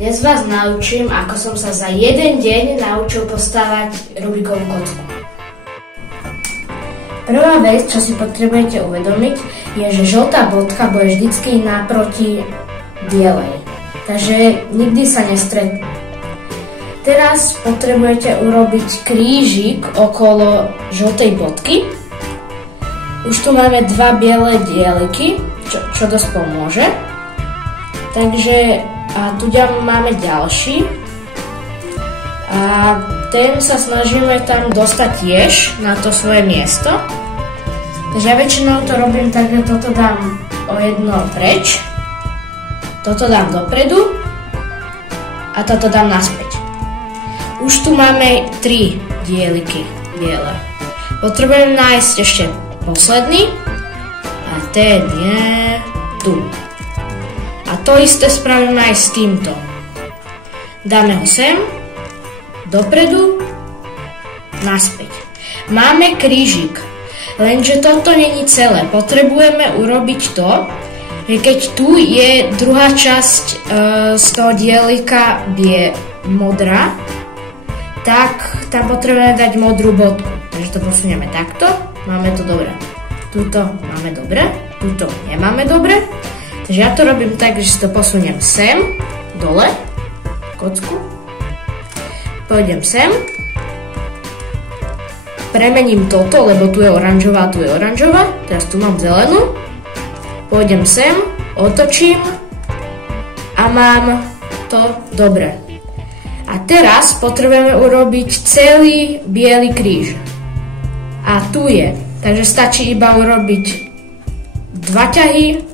Dnes vás naučím, ako som sa za jeden deň naučil postavať Rubikovú kocku. Prvá vec, čo si potrebujete uvedomiť, je, že žltá bodka bude vždycky naproti bielej. Takže nikdy sa nestretnú. Teraz potrebujete urobiť krížik okolo žltej bodky. Už tu máme dva biele dieliky, čo dosť pomôže. Takže a tu máme ďalší. A ten sa snažíme tam dostať tiež na to svoje miesto. Takže ja väčšinou to robím tak, že toto dám o jedno preč. Toto dám dopredu. A toto dám naspäť. Už tu máme 3 dieliky biele. Potrebujem nájsť ešte posledný. A ten je tu. A to isté spravíme aj s týmto. Dáme ho sem, dopredu, naspäť. Máme krížik, lenže toto není celé. Potrebujeme urobiť to, že keď tu je druhá časť z toho dielika modrá, tak tam potrebujeme dať modrú bodku. Takže to posunieme takto, máme to dobre. Tuto máme dobre, tuto nemáme dobre. Takže ja to robím tak, že si to posuniem sem, dole, kocku, pôjdem sem, premením toto, lebo tu je oranžová, teraz tu mám zelenú, pôjdem sem, otočím a mám to dobre. A teraz potrebujeme urobiť celý biely kríž. A tu je, takže stačí iba urobiť 2 ťahy,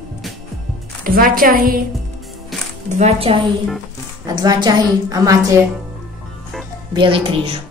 2 ťahy, 2 ťahy a 2 ťahy a máte biely kríž.